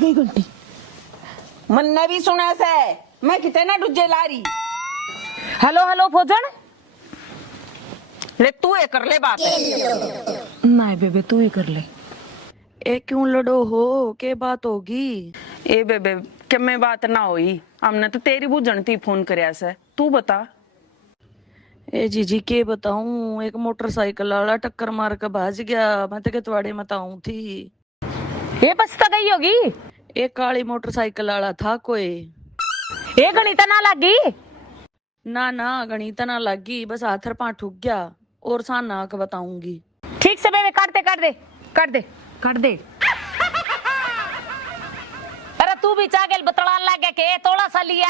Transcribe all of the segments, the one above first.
गई घंटी। मन्ने भी सुना से मैं कितने डुजे ला रही। हेलो हेलो भोजन ले तू ये कर ले बात। नहीं बेबे तू ही कर ले। ए क्यों लड़ो हो, के बात होगी? ए बेबे के मैं बात ना हुई, हमने तो तेरी बुझन थी फोन करया से, तू बता। ए जीजी के बताऊं, एक मोटरसाइकिल वाला टक्कर मार के भाज गया। मैं तो केतवाड़ी में ताऊं थी। ये पछता गई होगी। एक काली मोटरसाइकिल वाला था कोई। ये गणित ना लगी। ना ना गणित ना लगी, बस हाथर पा ठुक गया। और साना के बताऊंगी। ठीक से बेबे काट दे काट दे काट दे काट दे। अरे तू भी चागल बतलान लगे के थोड़ा सा लिया।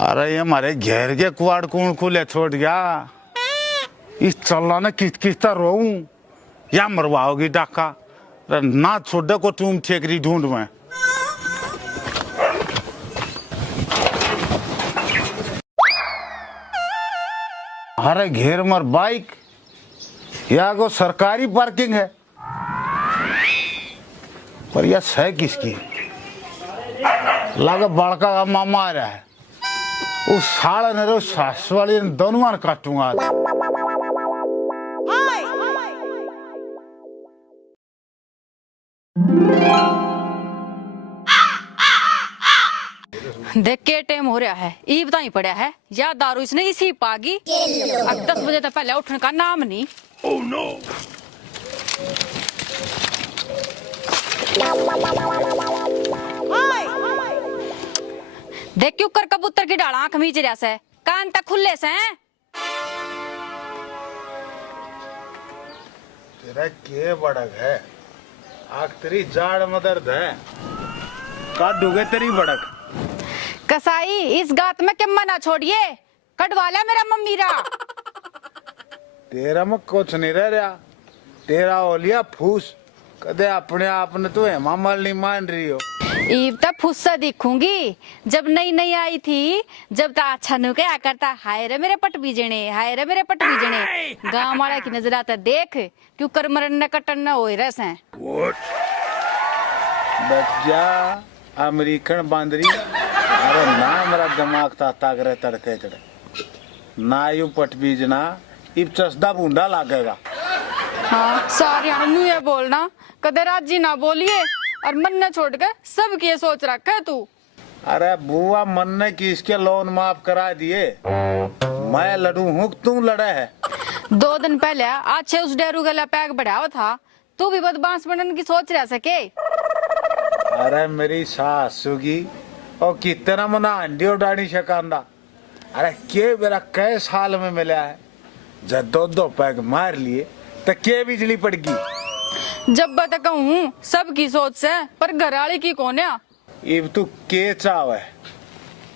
अरे ये हमारे घेर के कुआड़ कौन खुले छोड़ गया। इस चलना ने किस किसता रोऊं या मरवाओगी डाका। अरे ना छोड़ को तुम ठेकरी ढूंढ में। अरे घेर मर बाइक या को सरकारी पार्किंग है, पर यह है किसकी? लगा बड़का का मामा आ रहा है। उस साला ने रो सास वाली ने दोनों मार काटूंगा। देख के टाइम हो रहा है, ई बताई पड़ा है या दारू इसने इसी पागी। अब 10 बजे तक पहले उठने का नाम नहीं। oh, no. देख क्यों कर कबूतर की डाल आंख मीच रहा से, कान तक खुले से हैं। तेरा के बड़क है, आग तेरी जाड़ में दर्द है, काट डूगे तेरी बड़क। कसाई इस गात में क्या मना छोड़िए, कटवा लिया मेरा मम्मीरा। तेरा में कुछ नहीं रह रहा, तेरा ओलिया फूस कदे अपने आप ने तो हेमा मालिनी मान रही हो। ईब तक फुस्सा दिखूंगी, जब नई नई आई थी जब ता अच्छा नु क्या करता, हाय रे मेरे पट बीजने, हाय रे मेरे पट बीजने। गांव वाला की नजर आता देख क्यों कर मरन न कटन न होए रस हैं। बच्चा अमेरिकन बांदरी, अरे ना मेरा दिमाग ताता करे तड़के चढ़े ना यू पट बीजना, इब चसदा बूंदा लागेगा। हाँ सारे नु ये बोलना, कदे राजी ना बोलिए और मन न छोड़ के सब की सोच रखा है तू। अरे बुआ मन ने किसके लोन माफ करा दिए, मैं लड़ू हूँ तू लड़े है। 2 दिन पहले अच्छे उस डेरू गला पैक बढ़ावा था, तू भी बदमाश बनने की सोच रहा सके। अरे मेरी सासू की और कितना मना अंडी उड़ानी शकांदा। अरे के मेरा कै साल में मिला है, जब 2 पैक मार लिए तो के बिजली पड़गी। जब बता कहूँ सबकी सोच से, पर घराली की कौन है। इब तू के चावे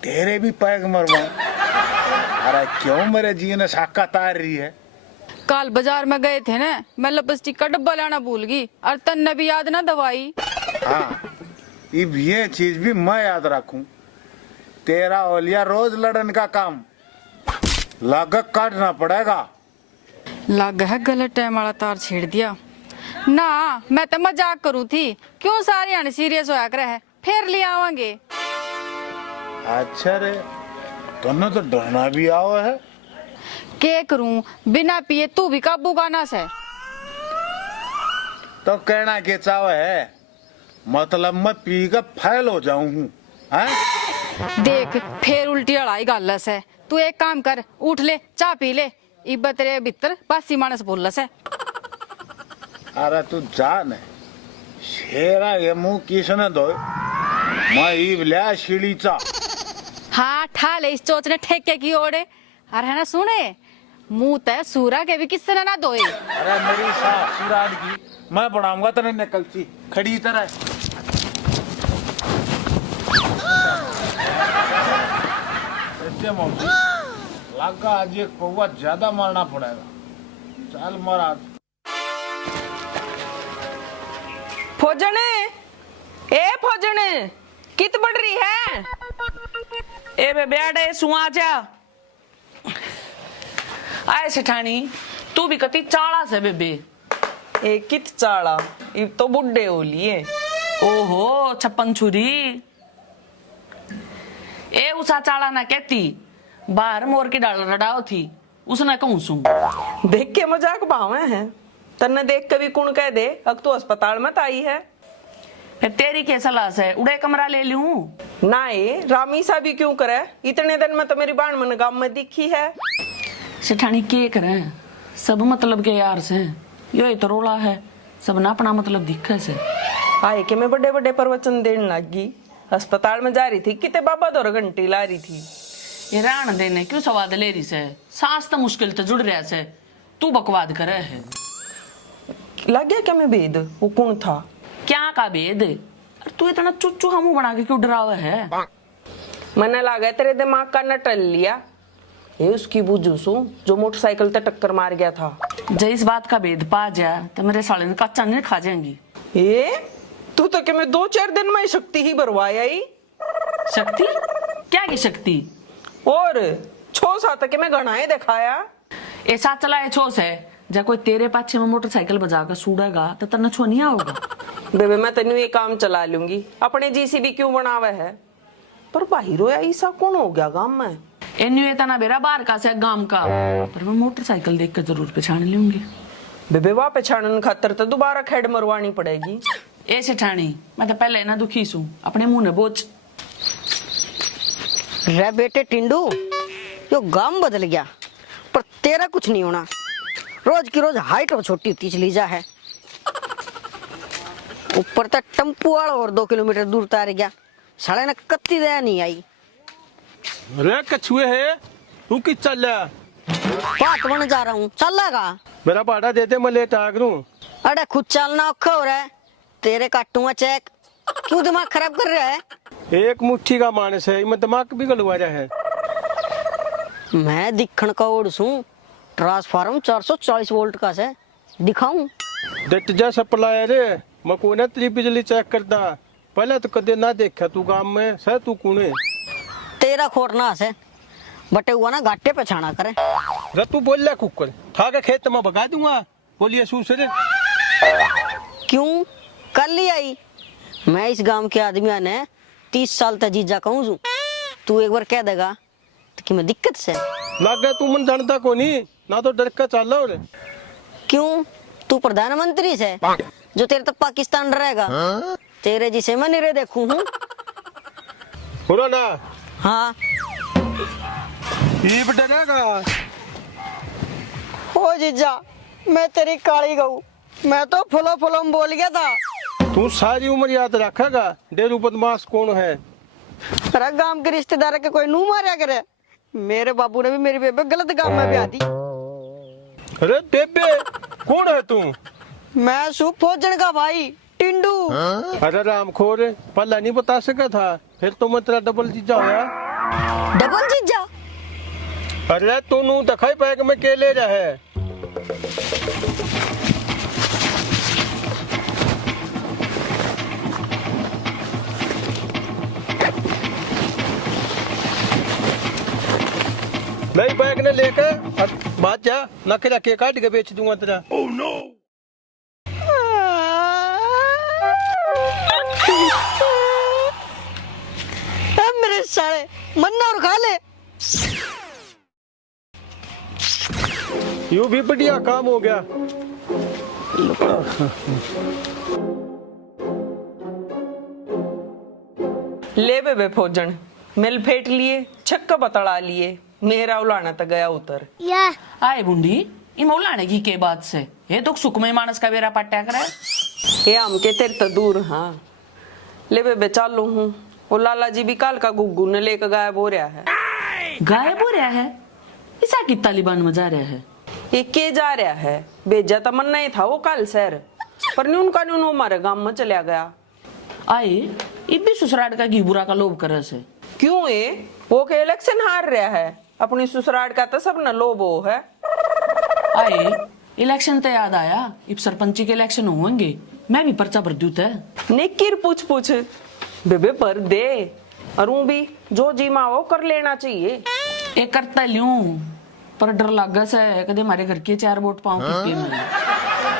तेरे भी पैग मरवाऊं। अरे क्यों मेरे जी ने साका तार रही है। कल बाजार में गए थे ना, मैं लिपस्टिक का डब्बा लाना भूल गई और तन्ने भी याद ना दवाई। हाँ इब ये चीज भी मैं याद रखूं। तेरा ओलिया रोज लड़न का काम लागत काटना पड़ेगा। लग है गलत टाइम वाला तार छेड़ दिया ना, मैं तो मजाक करूँ थी, क्यों सारे आने सीरियस होया करे है, फिर ले आवांगे। अच्छा रे, तुमने तो डरना भी आओ है। के करूं, बिना पिए तू भी काबू गाना से। तो कहना के चावे है, मतलब मैं पी का फैल हो जाऊं हूँ। देख फिर उल्टी अड़ाई गालस है। तू एक काम कर, उठ ले चाय पी ले, इब तेरे भीतर पासी मानस बोलस है। अरे तू जान शेरा ये मुंह किसने दो, मैं ईब लिया सीढ़ी चा। हाँ ठा ले इस चोच ने ठेके की ओढ़े, अरे है ना सुने मुंह ते सूरा के भी किसने ना दोए। अरे मेरी सास सुरान की मैं बनाऊंगा तेरे निकलची खड़ी तरह। मौसी लगा आज एक पौवा ज्यादा मारना पड़ेगा। चल मरा फौजने ए फौजने कित बढ़ रही है। ए बे बेड़े सुआ जा आए सेठानी, तू भी कती चाला से बेबे। ए कित चाड़ा ये तो बुड्ढे हो लिए। ओहो छप्पन छुरी। ए उसा चाड़ा ना कहती, बाहर मोर की डाल रडाओ थी, उसने कहूं सू। देख के मजाक भावे हैं, तन्ने देख कभी कौन कह दे अब तो अस्पताल में आई है। फिर तेरी क्या सलाह है, उड़े कमरा ले लूं? ना ये रामी सा भी क्यों करे, इतने दिन में तो मेरी बाण मन गांव में दिखी है। सेठानी के करे, सब मतलब के यार से, यो तो रोला है, सब ना अपना मतलब दिखे से। आए के मैं बड़े बड़े प्रवचन देने लगी, अस्पताल में जा रही थी किते बाबा 2 घंटे ला रही थी। ये राण देने क्यों सवाद ले रही से, सांस तो मुश्किल तो जुड़ रहा से, तू बकवाद करे है। लग गया क्या मैं भेद वो कौन था? क्या का भेद? तू इतना चुच्चू हमू बना के क्यों डरावा है? मैंने लगा तेरे दिमाग का नटल लिया, ये उसकी बुझूसू जो मोटरसाइकिल से टक्कर मार गया था। जब इस बात का भेद पा जा तो मेरे साले ने कच्चा नहीं खा जाएंगी। ये तू तो क्या मैं 2-4 दिन में शक्ति ही भरवाया ही। शक्ति? क्या की शक्ति? और 6-7 के मैं गणाए दिखाया। ऐसा चला है छोस है, जब कोई तेरे पाछे में मोटरसाइकिल बजा कर सूड़ेगा तो तन्ने छो नहीं आओगा। बेबे मैं तेन ये काम चला लूंगी, अपने जीसीबी क्यों बनावे है। पर बाहर ऐसा कौन हो गया गांव में? एन्यू इतना बेरा बाहर का से गांव का, पर मैं मोटरसाइकिल देख कर जरूर पहचान लूंगी। बेबे वहां पहचानन खातर तो दोबारा खेड़ मरवानी पड़ेगी। ऐसे ठाणी मैं तो पहले ना दुखी सू, अपने मुंह ने बोझ। रे बेटे टिंडू, यो गांव बदल गया पर तेरा कुछ नहीं होना। रोज की रोज हाइट और छोटी होती चली जा है। ऊपर तक टम्पू वाला और 2 किलोमीटर दूर तार गया, साले ने कत्ती दया नहीं आई। रे कछुए है, तू किस चल रहा? बात बन जा रहा हूँ, चल लगा मेरा भाड़ा दे दे, मैं लेट आ करूं। अरे खुद चलना औखा हो रहा है, तेरे काटूंगा चेक। क्यों दिमाग खराब कर रहा है? एक मुट्ठी का मानस है, मैं दिमाग भी गलवा रहा है। मैं दिखण का ओढ़ सू, ट्रांसफार्म 440 वोल्ट का से दिखाऊं। डट जा सप्लायर रे, मैं को ना तेरी बिजली चेक करता, पहले तो कदे ना देखा तू गांव में सह तू कौन? तेरा खोटना से बटे हुआ ना घाटे पे छाना करे। रे तू बोल ले कुकर, था के खेत में भगा दूंगा, बोलिए सूसरे। क्यों कल ही आई? मैं इस गांव के आदमी ने 30 साल तक जीजा कहूँ छू, तू एक बार कह देगा तो कि मैं दिक्कत से लग गया तू मन जानता को नहीं ना, तो डर का चल रहा। क्यों तू प्रधानमंत्री से जो तेरे तक पाकिस्तान रहेगा? तेरे जिसे मैं निरे देखूं हूँ। बोलो ना। हाँ ये डरेगा। ओ जीजा, मैं तेरी काली गऊ, मैं तो फुलो फुलम बोल गया था। तू सारी उम्र याद रखेगा डेरू बदमाश कौन है। अरे गांव के रिश्तेदार के कोई नू मारिया करे, मेरे बाबू ने भी मेरी बेबे गलत गांव में ब्याह दी। अरे बेबे कौन है तू? मैं सू फौजन का भाई टिंडू। अरे रामखोर, पहला नहीं बता सका था, फिर तो मैं तेरा डबल जीजा होया। डबल जीजा? अरे तू नू दिखाई पैक में के ले रहा है। नहीं बैग ने लेकर बात जा, नखरा के काट के बेच दूंगा तेरा। Oh no. मेरे साले मन्ना और खा ले। यूं भी बढ़िया काम हो गया। ले बेबे फौजन, मिल फेट लिए, छक्का बतड़ा लिए, मेरा उलाना तक गया उतर। आए बुंडी, ये मौलाने की के बात से, ये तो सुखमय मानस का बेरा पट्टा करे। ये हम के तेरे तो दूर। हाँ ले बेबे चालू हूँ, वो लाला जी भी काल का गुग्गू ने लेकर गायब हो रहा है। गायब हो रहा है? ऐसा कि तालिबान में जा रहा है? ये के जा रहा है? भेजा तो मन नहीं था वो कल शहर, पर न्यून का न्यून हमारे गांव में चला गया। आए ये भी ससुराल का घी बुरा का लोभ करे से। क्यों ये वो के इलेक्शन हार रहा है, अपनी ससुराल का तो सब न लोभ हो है। आए इलेक्शन तो याद आया, इब सरपंची के इलेक्शन होंगे, मैं भी पर्चा भर दूं थे। निकिर पूछ बेबे पर दे, और भी जो जी माँ वो कर लेना चाहिए। एक करता लूं, पर डर लगा से कदे हमारे घर के 4 वोट पाऊं किसके में।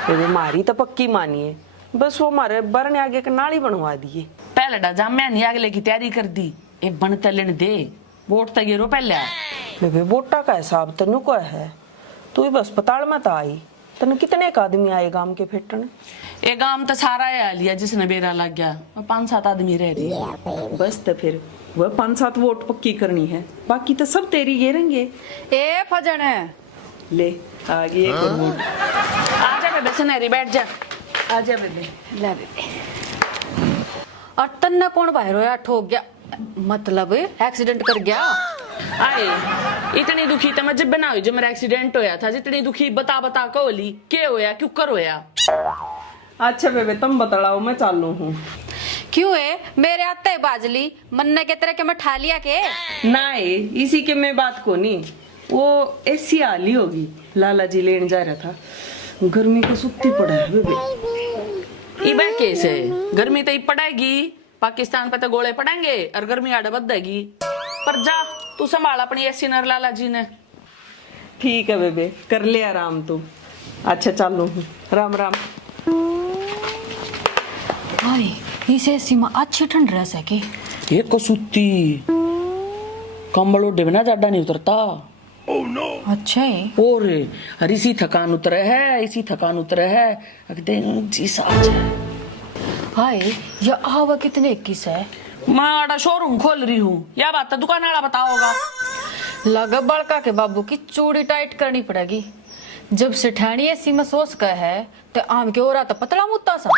बेबे मारी तो पक्की मानिए, बस वो हमारे बरने आगे का नाली बनवा दिए। पहले डा जाम्या नहीं अगले की तैयारी कर दी, एक बन तलन दे वोट तक गिरो पहले। बेबे वोटा का हिसाब तेनू को है, तू ही बस पताल मत आई। तने कितने एक आदमी आए गांव के फेटन? ये गांव तो सारा है लिया जिसने बेरा लग गया, 5-7 आदमी रह रही है। बस तो फिर वह 5-7 वोट पक्की करनी है, बाकी तो सब तेरी घेरेंगे। ए फजन ले आ गई एक और वोट। आजा बेबे सुनहरी बैठ जा, आजा बेबे। ले बेबे। और तन्ना कौन बाहर होया ठोक गया, मतलब एक्सीडेंट कर गया? आए इतनी दुखी तो मैं जब बना हुई जब मेरा एक्सीडेंट होया था, जितनी दुखी बता बता को होली क्या होया क्यों कर होया। अच्छा बेबे तुम बतलाओ, मैं चालू हूँ। क्यों है मेरे आते ही बाजली मन्ने के तरह के मैं ठा लिया के? ना इसी के में बात को नहीं, वो ऐसी आली होगी, लाला जी लेने जा रहा था, गर्मी को सुत्ती पड़ा है बेबे। ई बात कैसे है? गर्मी तो ही पड़ेगी, पाकिस्तान पे तो गोले पड़ेंगे और गर्मी आड़ बदेगी। पर जा तू संभाल अपनी ऐसी नर लाला जी ने। ठीक है बेबे, कर ले आराम तू। अच्छा चालू हूँ, राम राम। अरे इसे सीमा अच्छी ठंड रह सके। ये को सुत्ती कंबल ओढ़े बिना जाडा नहीं उतरता। अच्छा है। और इसी थकान उतरे है, इसी थकान उतरे है, एकदम जी साज है। हाय ये आवा कितने 21 है? मैं आड़ा शोरूम खोल रही हूँ, यह बात तो दुकान वाला बताओगा। लगा बड़का के बाबू की चूड़ी टाइट करनी पड़ेगी। जब सेठानी ऐसी महसूस का है तो आम के ओरा तो पतला मुत्ता सा।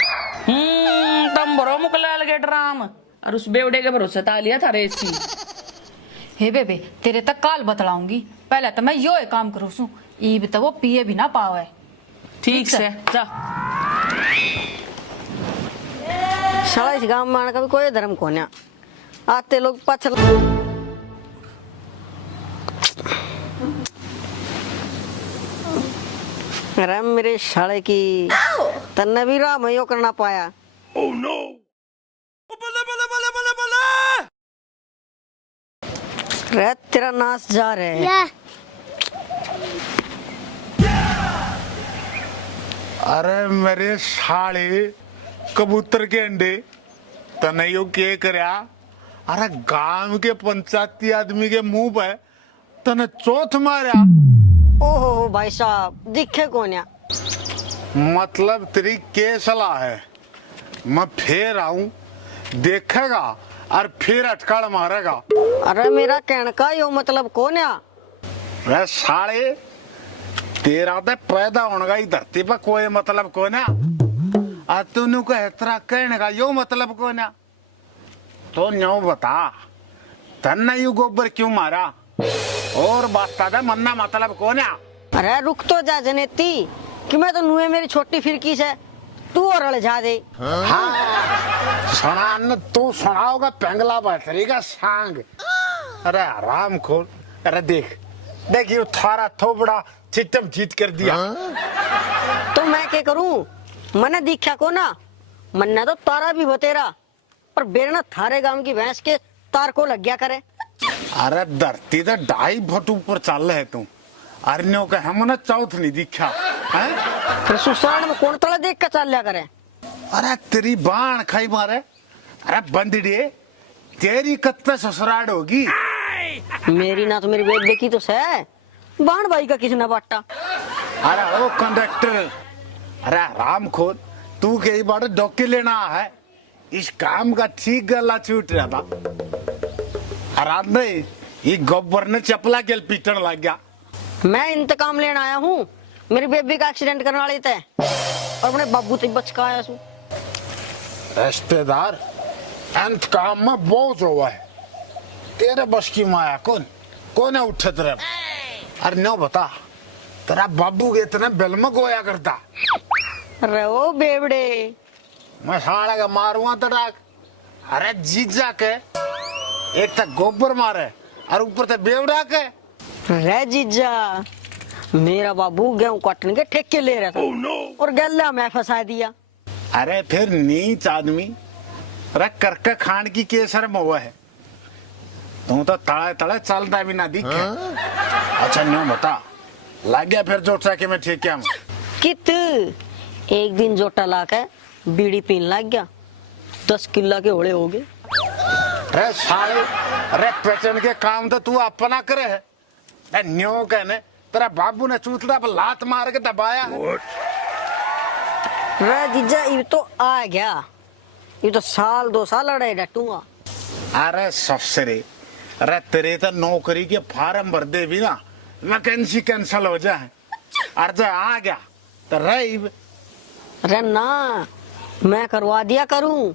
तुम बरो मुकलाल के ड्राम और उस बेवड़े के भरोसे ता लिया था रेसी। हे बेबे तेरे तक काल बतलाऊंगी, पहले तो मैं यो काम करूँ सू, ईब तो वो पिए भी ना पावे। ठीक से जा। साला इस गांव में आने का भी कोई धर्म को नहीं, आते लोग पछल। अरे मेरे साले की तन्ने भी राम यो करना पाया। Oh no! रे तेरा नाश जा रहे है। अरे मेरे साले कबूतर के अंडे तने यो के करया। अरे गांव के पंचायती आदमी के मुंह पे तने चौथ मारा। ओहो भाई साहब दिखे कौन या? मतलब तेरी के सलाह है, मैं फिर आऊं देखेगा और फिर अटकड़ मारेगा। अरे मेरा कहने का यो मतलब कौन या? रे साले तेरा तो पैदा होने का ही धरती पर कोई मतलब कौन या, और तूने कहे तेरा कहने का यो मतलब कौन या? तो न्यों बता तन्ने यू गोबर क्यों मारा और बता दे मन्ना मतलब कौन या? अरे रुक तो जा जनेती कि मैं तो नुए मेरी छोटी फिरकी से तू और अड़ जा दे। हाँ सुना तू सुनाओगा पेंगला बहतरी का सांग। अरे आराम खोल। अरे देख देख ये थारा थोबड़ा चिटम चीत कर दिया। तो मैं क्या करूं, मने दिखा को ना, मन्ना तो तारा भी बतेरा, पर बेरना थारे गांव की भैंस के तार को लग गया करे। अरे धरती तो 2.5 फुट ऊपर चल रहे तू, अरण्यों का हमने चौथ नहीं दिखा है? फिर सुसाड़ में कौन तला देख कर चल लिया करे? अरे तेरी बाण खाई मारे। अरे बंदड़िए तेरी कत्ते ससुराल होगी। मेरी ना तो मेरी बेबे की तो है, बाण भाई का किसने बांटा? अरे ओ कंडक्टर, अरे राम खोल तू कई बार डॉक्टर लेना है, इस काम का ठीक गला छूट रहा था। अरे ये गोबर ने चपला के पीटन लग गया। मैं इंतकाम लेने आया हूँ, मेरी बेबी का एक्सीडेंट करने वाले थे और अपने बाबू से बच का आया हूँ। रिश्तेदार इंतकाम में बहुत हुआ है, तेरे बस की माया कौन कौन है उठत रहे? अरे नो बता तेरा बाबू के इतने बेल में गोया करता। अरे ओ बेवड़े मैं साला का मारूंगा तड़ाक। अरे जीजा के एक तक गोबर मारे और ऊपर से बेवड़ा के। रे जीजा, मेरा बाबू गेहूं काटने के ठेके ले रहा था और गल्ला में फंसा दिया। अरे फिर नीच आदमी अरे करके खान की केसर में हुआ है, तू तो तड़े तड़े चलता भी ना दिखे। अच्छा न्यू बता लग गया फिर जोटा के मैं ठेके में कित एक दिन जोटा लाके बीड़ी पीन लग गया, 10 किलो के होड़े हो गए। अरे साले, अरे पेचन के काम तो तू अपना करे है। न्यो कहने तेरा बाबू ने चूतड़ा पर लात मार के दबाया है। रे जीजा ये तो आ गया, ये तो साल 2 साल लड़ाई डटूंगा। अरे ससुरे, अरे तेरे तो नौकरी के फार्म भर दे भी ना, वैकेंसी कैंसिल हो जाए। अर्जा आ गया तो रही। अरे ना, मैं करवा दिया करूं।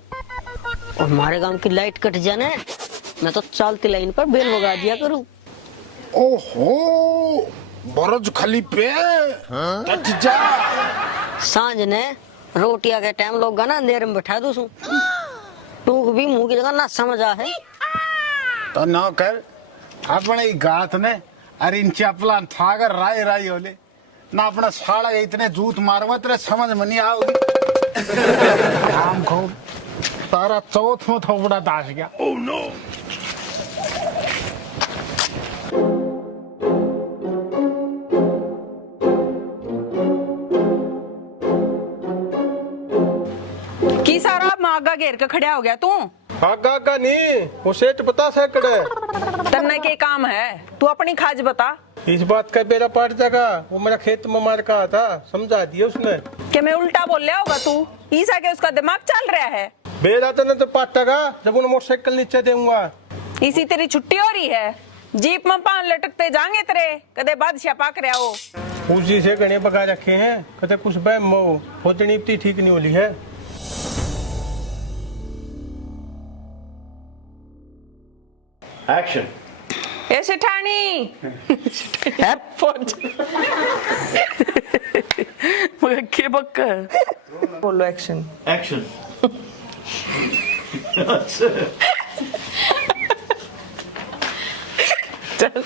और हमारे गांव की लाइट कट जाने, मैं तो चलती लाइन पर बेल लगा दिया करूं। ओहो, बरज खलीफे कट जा। सांझ ने रोटिया के टाइम लोग ना अंधेरे में बैठा दूसू, टूक भी मुंह की जगह ना समझ आ है। तो ना कर अपने गात ने अरे इन चपला था कर राय राय होले ना, अपना साड़ा इतने जूत मारवा तेरे समझ में नहीं आओगी। काम खो तारा चौथ में थोपड़ा दास गया। Oh no. की सारा मागा घेर के खड़ा हो गया तू? आगा आगा नहीं, वो सेठ बता सकड़े। तन्ने के काम है, तू अपनी खाज बता। इस बात का बेरा पाट जाएगा, वो मेरा खेत में मार कहा था, समझा दिया उसने। कि मैं उल्टा बोल रहा होगा तू? ईसा के उसका दिमाग चल रहा है। बेरा तो न तो पाटेगा जब उन्हें मोटरसाइकिल नीचे दूंगा। इसी तेरी छुट्टी हो रही है, जीप में पान लटकते जाएंगे तेरे, कदे बादशाह पाक रहा हो। पूजी से गणे पका रखे हैं, कदे कुछ बहम मो होतनी इतनी ठीक नहीं होली है। एक्शन। ए सेठानी मगर के बक्कर बोलो एक्शन। एक्शन। चल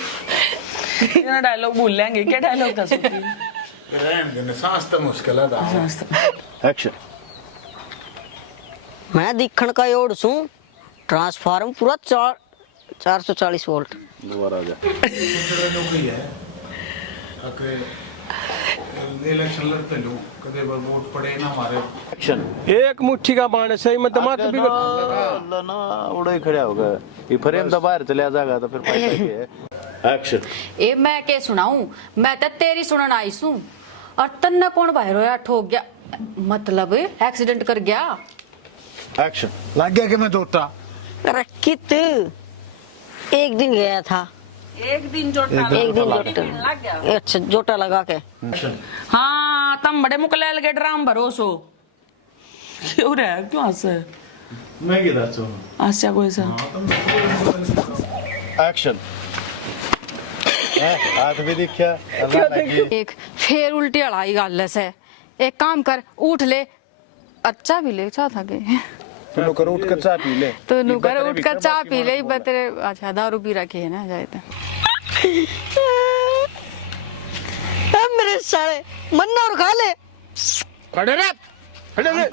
ये डायलॉग भूल लेंगे, क्या डायलॉग था सुखी? रहने देने, सांस तो मुश्किल है। एक्शन। मैं दिखण का योड़ सू, ट्रांसफार्म पूरा 440 वोल्ट। दोबारा आ जा। इलेक्शन लड़ते लोग कदे वोट पड़े ना हमारे। एक्शन। एक मुट्ठी का बाण सही मत मार तो बिगड़। अल्लाह ना उड़ा ही खड़ा होगा, ये फ्रेम तो बाहर चले जाएगा तो फिर फायदा क्या है। एक्शन। ए मैं के सुनाऊं, मैं तो तेरी सुनन आई सू, और तन्ने कौन बाहर होया ठोक गया, मतलब एक्सीडेंट कर गया। एक्शन। लग गया कि मैं जोता। अरे कित एक दिन गया था, एक दिन जोटा एक दिन लग जोटा, गया। अच्छा जोटा लगा के। एक्शन। हाँ तुम बड़े मुकलैल के ड्राम भरोसो क्यों रहा है, क्यों हंस मैं किधर से आशा को ऐसा। एक्शन। हाथ भी दिखा। एक फिर उल्टी अड़ाई गल से, एक काम कर उठ ले, अच्छा भी ले चाह था के तो नुकर उठ कर चाय पी ले। तो नुकर उठ कर चाह पी ले, बतरे अच्छा दारू पी रखी है ना जाए तो। मेरे साले मन्ना और खा ले। खड़े रे, खड़े रे।